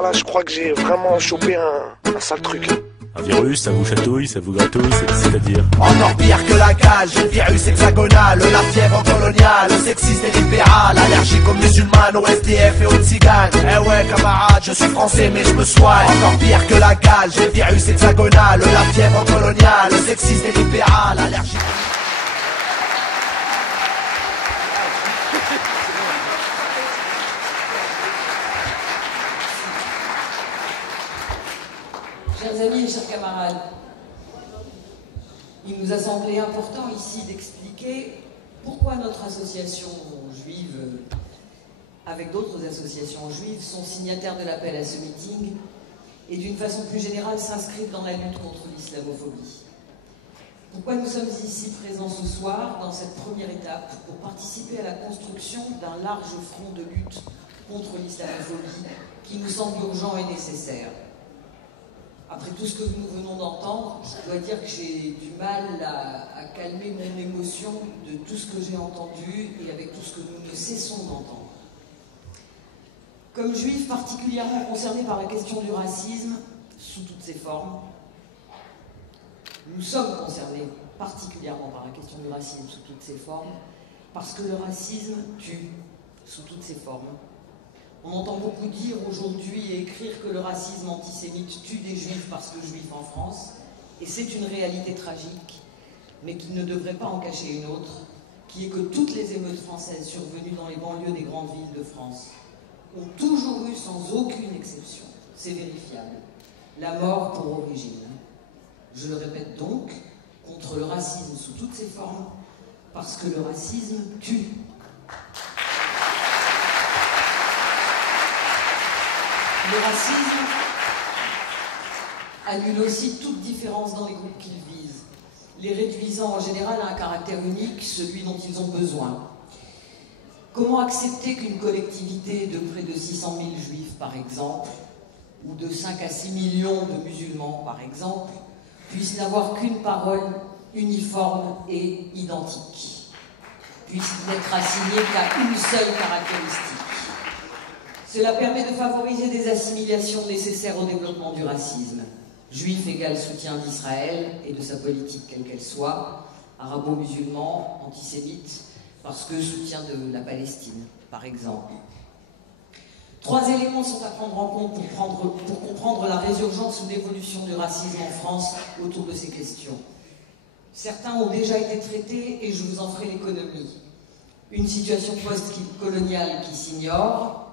Là, je crois que j'ai vraiment chopé un sale truc. Un virus, ça vous chatouille, ça vous gratouille, c'est-à-dire Encore pire que la cage, le virus hexagonal, la fièvre coloniale, sexiste et libéral, allergique aux musulmanes, aux SDF et aux tziganes. Eh ouais camarade, je suis français mais je me soigne. Encore pire que la cage, le virus hexagonal, la fièvre coloniale, sexiste et libéral, allergique aux... Chers amis et chers camarades, il nous a semblé important ici d'expliquer pourquoi notre association juive, avec d'autres associations juives, sont signataires de l'appel à ce meeting et d'une façon plus générale s'inscrivent dans la lutte contre l'islamophobie. Pourquoi nous sommes ici présents ce soir dans cette première étape pour participer à la construction d'un large front de lutte contre l'islamophobie qui nous semble urgent et nécessaire. Après tout ce que nous venons d'entendre, je dois dire que j'ai du mal à calmer mon émotion de tout ce que j'ai entendu et avec tout ce que nous ne cessons d'entendre. Comme juifs particulièrement concernés par la question du racisme, sous toutes ses formes, nous sommes concernés particulièrement par la question du racisme sous toutes ses formes, parce que le racisme tue sous toutes ses formes. On entend beaucoup dire aujourd'hui et écrire que le racisme antisémite tue des juifs parce que juifs en France, et c'est une réalité tragique, mais qui ne devrait pas en cacher une autre, qui est que toutes les émeutes françaises survenues dans les banlieues des grandes villes de France ont toujours eu, sans aucune exception, c'est vérifiable, la mort pour origine. Je le répète donc, contre le racisme sous toutes ses formes, parce que le racisme tue. Le racisme annule aussi toute différence dans les groupes qu'il vise, les réduisant en général à un caractère unique, celui dont ils ont besoin. Comment accepter qu'une collectivité de près de 600 000 juifs, par exemple, ou de 5 à 6 millions de musulmans, par exemple, puisse n'avoir qu'une parole uniforme et identique, puisse n'être assignée qu'à une seule caractéristique? Cela permet de favoriser des assimilations nécessaires au développement du racisme. Juif égale soutien d'Israël et de sa politique quelle qu'elle soit, arabo-musulman, antisémite, parce que soutien de la Palestine, par exemple. 3 éléments sont à prendre en compte pour comprendre la résurgence ou l'évolution du racisme en France autour de ces questions. Certains ont déjà été traités et je vous en ferai l'économie. Une situation post-coloniale qui s'ignore,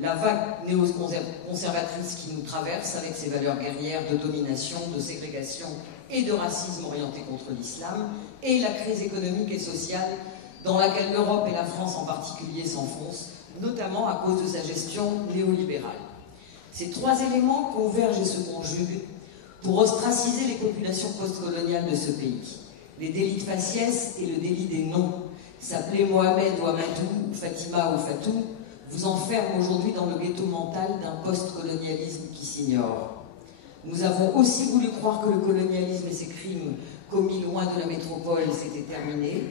la vague néo-conservatrice qui nous traverse avec ses valeurs guerrières de domination, de ségrégation et de racisme orienté contre l'islam, et la crise économique et sociale dans laquelle l'Europe et la France en particulier s'enfoncent, notamment à cause de sa gestion néolibérale. Ces 3 éléments convergent et se conjuguent pour ostraciser les populations postcoloniales de ce pays. Les délits de faciès et le délit des noms, s'appeler Mohamed ou Amadou, Fatima ou Fatou, vous enferme aujourd'hui dans le ghetto mental d'un post-colonialisme qui s'ignore. Nous avons aussi voulu croire que le colonialisme et ses crimes commis loin de la métropole s'étaient terminés,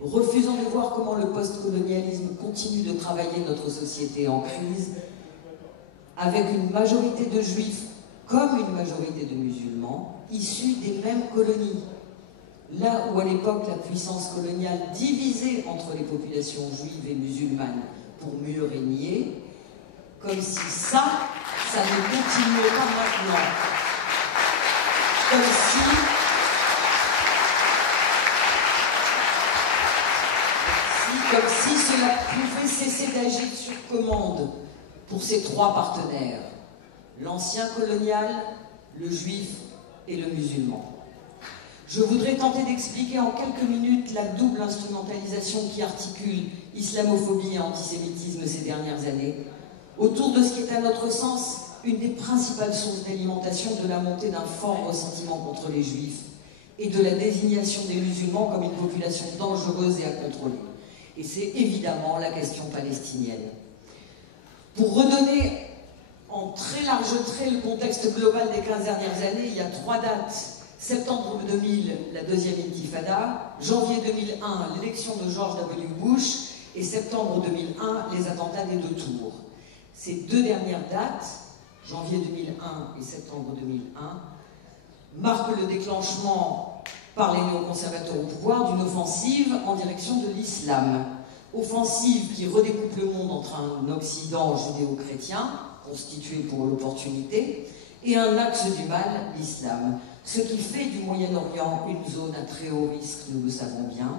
refusant de voir comment le post-colonialisme continue de travailler notre société en crise, avec une majorité de juifs comme une majorité de musulmans, issus des mêmes colonies. Là où à l'époque la puissance coloniale divisait entre les populations juives et musulmanes pour mieux régner, comme si ça ne continuait pas maintenant. Comme si cela pouvait cesser d'agir sur commande pour ces 3 partenaires, l'ancien colonial, le juif et le musulman. Je voudrais tenter d'expliquer en quelques minutes la double instrumentalisation qui articule islamophobie et antisémitisme ces dernières années, autour de ce qui est à notre sens une des principales sources d'alimentation de la montée d'un fort ressentiment contre les juifs et de la désignation des musulmans comme une population dangereuse et à contrôler. Et c'est évidemment la question palestinienne. Pour redonner en très large trait le contexte global des 15 dernières années, il y a 3 dates. Septembre 2000, la deuxième intifada, janvier 2001, l'élection de George W. Bush, et septembre 2001, les attentats des 2 tours. Ces 2 dernières dates janvier 2001 et septembre 2001, marquent le déclenchement par les néoconservateurs au pouvoir d'une offensive en direction de l'islam. Offensive qui redécoupe le monde entre un Occident judéo-chrétien, constitué pour l'opportunité, et un axe du mal, l'islam. Ce qui fait du Moyen-Orient une zone à très haut risque, nous le savons bien,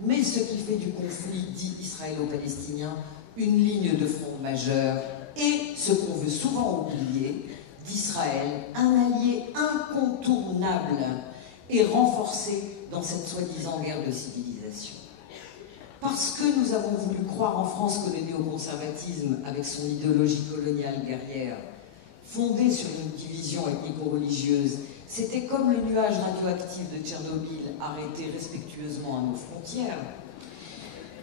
mais ce qui fait du conflit dit israélo-palestinien une ligne de front majeure, et ce qu'on veut souvent oublier, d'Israël, un allié incontournable et renforcé dans cette soi-disant guerre de civilisation. Parce que nous avons voulu croire en France que le néoconservatisme, avec son idéologie coloniale guerrière, fondée sur une division ethnico-religieuse, c'était comme le nuage radioactif de Tchernobyl arrêté respectueusement à nos frontières,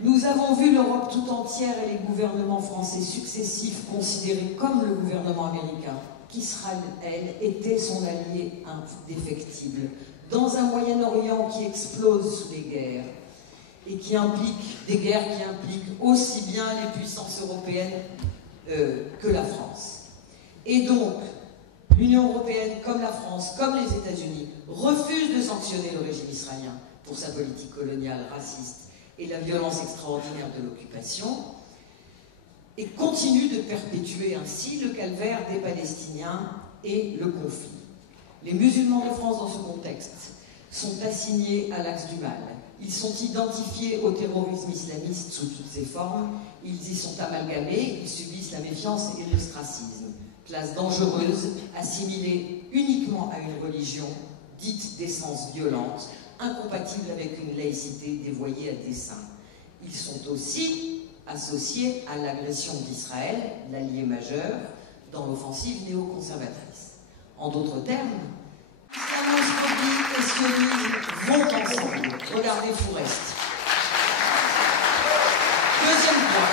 nous avons vu l'Europe tout entière et les gouvernements français successifs considérer comme le gouvernement américain qu'Israël était son allié indéfectible dans un Moyen-Orient qui explose sous les guerres et qui implique des guerres qui impliquent aussi bien les puissances européennes que la France. Et donc, l'Union européenne, comme la France, comme les États-Unis, refuse de sanctionner le régime israélien pour sa politique coloniale raciste et la violence extraordinaire de l'occupation, et continue de perpétuer ainsi le calvaire des Palestiniens et le conflit. Les musulmans de France, dans ce contexte, sont assignés à l'axe du mal. Ils sont identifiés au terrorisme islamiste sous toutes ses formes, ils y sont amalgamés, ils subissent la méfiance et l'ostracisme. Classe dangereuse, assimilée uniquement à une religion dite d'essence violente, incompatible avec une laïcité dévoyée à dessein. Ils sont aussi associés à l'agression d'Israël, l'allié majeur, dans l'offensive néoconservatrice. En d'autres termes, islamophobie et sionisme vont ensemble. Regardez Fourest. Deuxième point.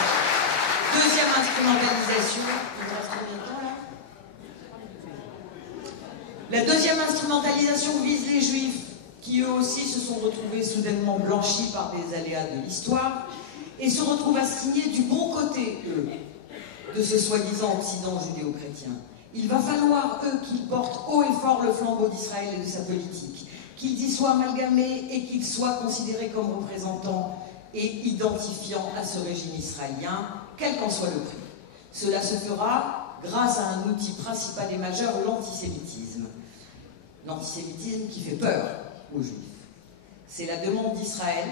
Deuxième instrumentalisation. La deuxième instrumentalisation vise les Juifs, qui eux aussi se sont retrouvés soudainement blanchis par des aléas de l'histoire, et se retrouvent assignés du bon côté, eux, de ce soi-disant Occident judéo-chrétien. Il va falloir, eux, qu'ils portent haut et fort le flambeau d'Israël et de sa politique, qu'ils y soient amalgamés et qu'ils soient considérés comme représentants et identifiants à ce régime israélien, quel qu'en soit le prix. Cela se fera grâce à un outil principal et majeur, l'antisémitisme. L'antisémitisme qui fait peur aux Juifs. C'est la demande d'Israël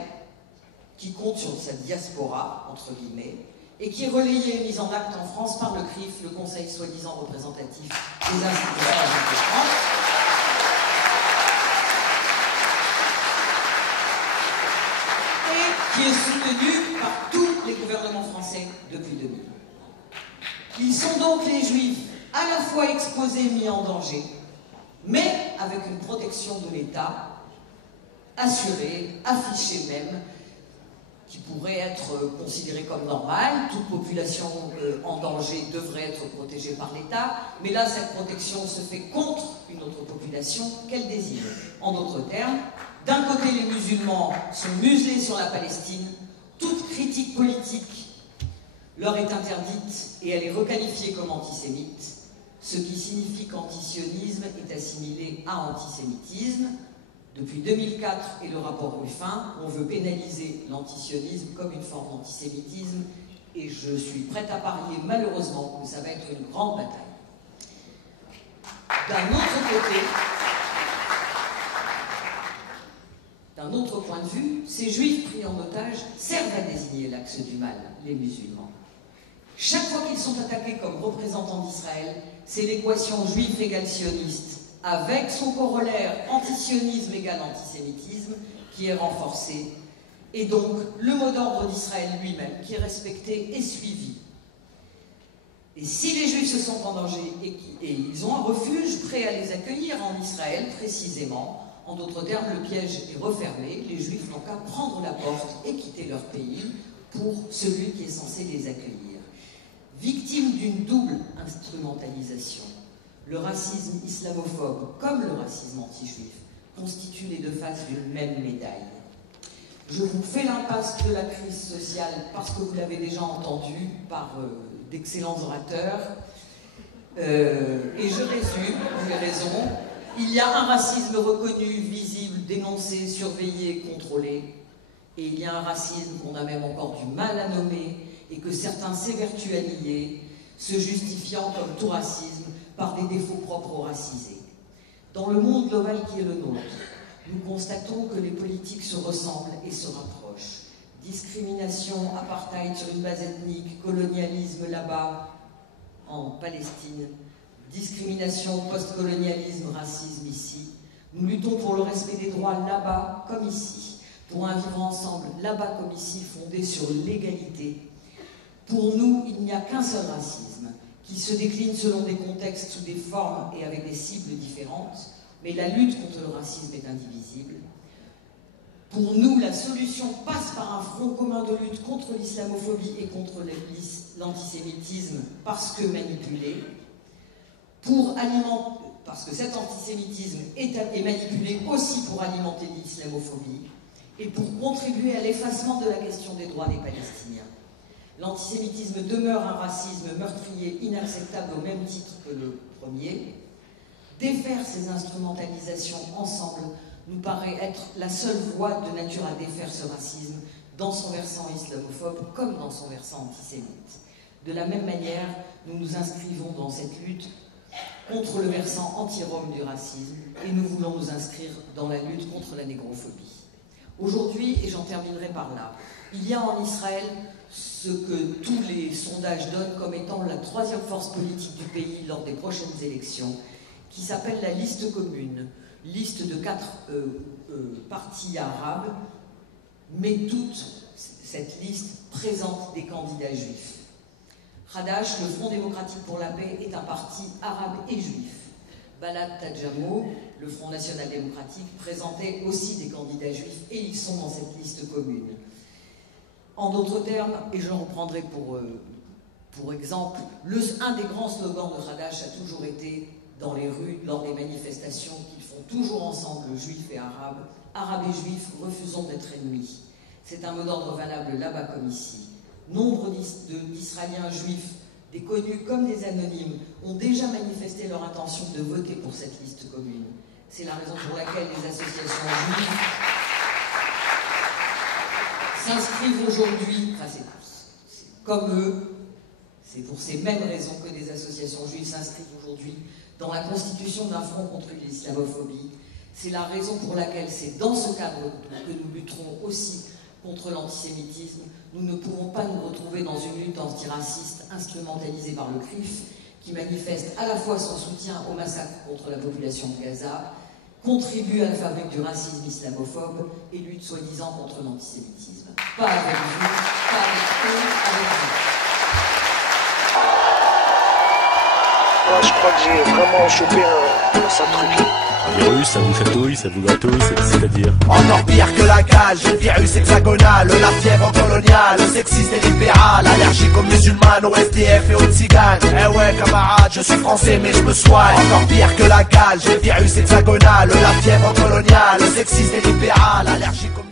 qui compte sur sa diaspora, entre guillemets, et qui est relayée et mise en acte en France par le CRIF, le Conseil soi-disant représentatif des institutions de France, et qui est soutenu par tous les gouvernements français depuis 2000. Ils sont donc les Juifs à la fois exposés et mis en danger, mais avec une protection de l'État assurée, affichée même, qui pourrait être considérée comme normale. Toute population en danger devrait être protégée par l'État, mais là, cette protection se fait contre une autre population qu'elle désigne. En d'autres termes, d'un côté, les musulmans sont muselés sur la Palestine, toute critique politique leur est interdite et elle est requalifiée comme antisémite, ce qui signifie qu'antisionisme est assimilé à antisémitisme. Depuis 2004 et le rapport Ruffin, on veut pénaliser l'antisionisme comme une forme d'antisémitisme, et je suis prête à parier malheureusement que ça va être une grande bataille. D'un autre point de vue, ces juifs pris en otage servent à désigner l'axe du mal, les musulmans. Chaque fois qu'ils sont attaqués comme représentants d'Israël, c'est l'équation juif égale sioniste, avec son corollaire antisionisme égale antisémitisme, qui est renforcé, et donc le mot d'ordre d'Israël lui-même, qui est respecté et suivi. Et si les Juifs se sentent en danger et ils ont un refuge prêt à les accueillir en Israël, précisément, en d'autres termes, le piège est refermé, les Juifs n'ont qu'à prendre la porte et quitter leur pays pour celui qui est censé les accueillir. Victime d'une double instrumentalisation, le racisme islamophobe, comme le racisme anti-juif, constituent les deux faces d'une même médaille. Je vous fais l'impasse de la crise sociale parce que vous l'avez déjà entendu par d'excellents orateurs. Et je résume, vous avez raison, il y a un racisme reconnu, visible, dénoncé, surveillé, contrôlé. Et il y a un racisme qu'on a même encore du mal à nommer et que certains s'évertuent à nier, se justifiant comme tout racisme par des défauts propres aux racisés. Dans le monde global qui est le nôtre, nous constatons que les politiques se ressemblent et se rapprochent. Discrimination, apartheid sur une base ethnique, colonialisme là-bas, en Palestine, discrimination, post-colonialisme, racisme ici. Nous luttons pour le respect des droits là-bas comme ici, pour un vivre ensemble là-bas comme ici, fondé sur l'égalité. Pour nous, il n'y a qu'un seul racisme, qui se décline selon des contextes, sous des formes et avec des cibles différentes, mais la lutte contre le racisme est indivisible. Pour nous, la solution passe par un front commun de lutte contre l'islamophobie et contre l'antisémitisme, parce que manipulé, parce que cet antisémitisme est manipulé aussi pour alimenter l'islamophobie et pour contribuer à l'effacement de la question des droits des Palestiniens. L'antisémitisme demeure un racisme meurtrier inacceptable au même titre que le premier. Défaire ces instrumentalisations ensemble nous paraît être la seule voie de nature à défaire ce racisme dans son versant islamophobe comme dans son versant antisémite. De la même manière, nous nous inscrivons dans cette lutte contre le versant anti-rome du racisme et nous voulons nous inscrire dans la lutte contre la négrophobie. Aujourd'hui, et j'en terminerai par là, il y a en Israël ce que tous les sondages donnent comme étant la troisième force politique du pays lors des prochaines élections, qui s'appelle la liste commune, liste de 4 partis arabes, mais toute cette liste présente des candidats juifs. Hadash, le Front démocratique pour la paix, est un parti arabe et juif. Balad Tadjamo, le Front national démocratique, présentait aussi des candidats juifs et ils sont dans cette liste commune. En d'autres termes, et je le reprendrai pour exemple, un des grands slogans de Hadash a toujours été dans les rues, lors des manifestations qu'ils font toujours ensemble, juifs et arabes, arabes et juifs, refusons d'être ennemis. C'est un mot d'ordre valable là-bas comme ici. Nombre d'Israéliens juifs, des connus comme des anonymes, ont déjà manifesté leur intention de voter pour cette liste commune. C'est la raison pour laquelle les associations juives s'inscrivent aujourd'hui, enfin c'est comme eux, c'est pour ces mêmes raisons que des associations juives s'inscrivent aujourd'hui dans la constitution d'un front contre l'islamophobie. C'est la raison pour laquelle c'est dans ce cadre que nous lutterons aussi contre l'antisémitisme. Nous ne pourrons pas nous retrouver dans une lutte antiraciste instrumentalisée par le CRIF, qui manifeste à la fois son soutien au massacre contre la population de Gaza, contribue à la fabrique du racisme islamophobe et lutte soi-disant contre l'antisémitisme. Pas avec vous, pas avec eux, avec vous. Ouais, je crois que j'ai vraiment chopé un sale truc. Un virus, ça vous chatouille, ça vous gratouille, c'est-à-dire? Encore pire que la cage, le virus hexagonal, la fièvre coloniale, le sexiste et libéral, allergique aux musulmanes, aux SDF et aux tziganes. Eh ouais camarade, je suis français mais je me soigne. Encore pire que la cage, le virus hexagonal, la fièvre coloniale, le sexiste et libéral, allergique aux